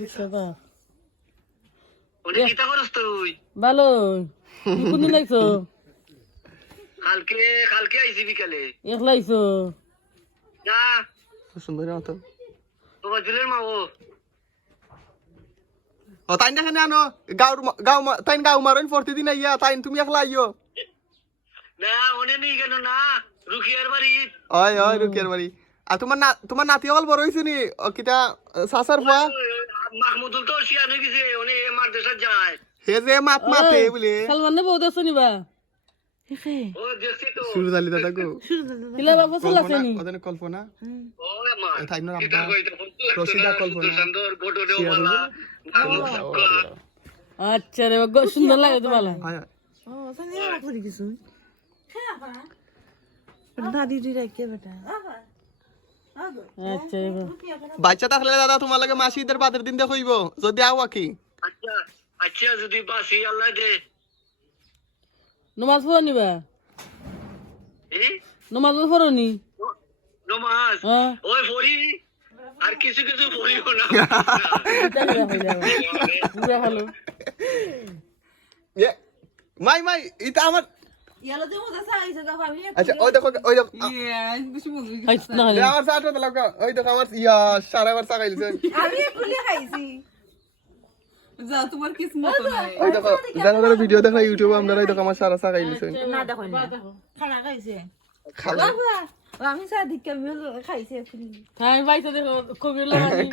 দাদা ওরে কিতা করছ তুই? ভালো কোনদিন আইছো কালকে আইছি বিকালে। একলা আইছো না সুন্দর মতো তোমার জুলের মা ও তাই না কেন আনো গাঁও তাই গাঁও মারেন প্রতিদিন আইয়া তাই তুমি একলা আইও না ওনে নেই কেন না রুকিয়ার বাড়ি। ওই ওই রুকিয়ার বাড়ি আর তোমার নাতি হল বড় হইছে নি কিটা সাসার ফুয়া মাহমুদুল তো শিয়ান হয়ে গেছে ওনে মাদ্রাসা যায়। হে যে মাত মাতে বলে সালমানে বহুত আছো নিবা ও দেখছি তো সুরজালি দাদা গো কিলা বাবা চলাছে নি ওদের কল্পনা ও মা তাই না কিতা আব্বা কইতো রশিদা কল্পনা সুন্দর ফটো দেও বালা আচ্ছা রে সুন্দর লাগে তো ভালো হয় ও সানি আর করে কিছু দাদি দি রাখতে বেটা আচ্ছা বাচ্চা থাকলে দাদা তোমার লাগে মাসিদের বাদের দিন দেখইব যদি আও কি আচ্ছা আচ্ছা যদি বাসি আল্লাহ দে নমাজ পড়ো নিবা এ নমাজ পড়ো নি নমাজ হ্যাঁ ওই ফরি আর কিছু কিছু ফরিও না বুঝা ভালো মাই এটা আমার ইয়ালো দে মজা সাইছে গা আমি আচ্ছা ওই দেখো খাইছ না আমার সাথে লাগা ওই দেখো আমার ইয়া সারা বার সাকাইলছে আমি ফুলি খাইছি যা তোমার কিসমত নাই ওই দেখো জানো ভিডিও দেখো ইউটিউবে আমরা ওই দেখো আমার সারা সাকাইলছে না দেখো না খানা খাইছে খালা আমি সাদিক কে মিল খাইছে ফুলি আমি বাইতে দেখো কবির লাগানি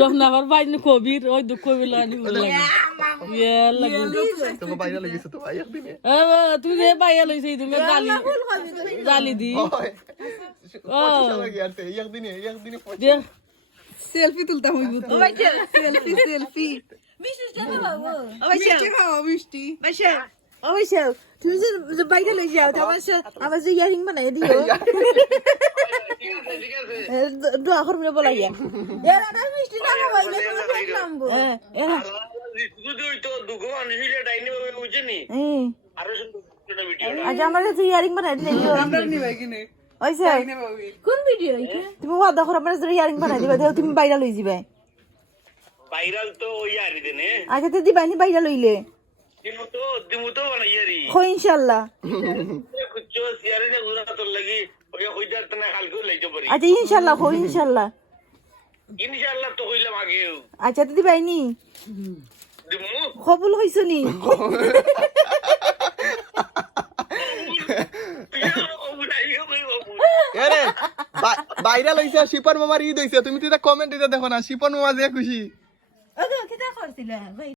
স্বপ্ন আবার বাইনে কবির ওই দুঃখ কবির লাগানি ইয়ে লাগে তোকে বাইরে লাগিছে তো ভাই একদিনে তুমি যে বাইয়া লইছে তুমি গালি দি ও লাগি আর একদিনে দেখ সেলফি তুলতা হইব তো সেলফি মিষ্টি খাও বাবু মিষ্টি খাও মিষ্টি বাসা অবশ্য তুমি যে বাইরে লই যাও আমার যে ইয়ারিং বানাই দিও ঠিক আছে দোয়া করবে বলাইয়া এরা না মিষ্টি না খাওয়াইলে তোমার নামবো যদি ওই তো দুগো আনছিলে ডাইনি বুঝেনি আরো সুন্দর ভিডিও আজ আমার যে ইয়ারিং বানাই দিও আমরা নিবাই কিনে ওইছে কোন ভিডিও এটা তুমি ওয়াদা করো আমার যে ইয়ারিং বানাই দিবা দেও তুমি বাইরে লই যাবে ভাইরাল তো ওই আরি দেনে আগে তো দিবাইনি বাইরে লইলে দিমু তো বানাইয়ারি খো ইনশাআল্লাহ কুচ্চো সিয়ারে নে গুরা তোর লাগি ওই হইদার তনা কালকে লইতে পারি আচ্ছা ইনশাআল্লাহ খো ইনশাআল্লাহ ইনশাআল্লাহ তো কইলাম আগেও আচ্ছা তো দিবাইনি দিমু কবুল হইছনি আরে বাইরে লইছে শিপন মামার ঈদ হইছে তুমি তো কমেন্ট দিতে দেখো না শিপন মামা যে খুশি ওগো কিটা করছিলা ভাই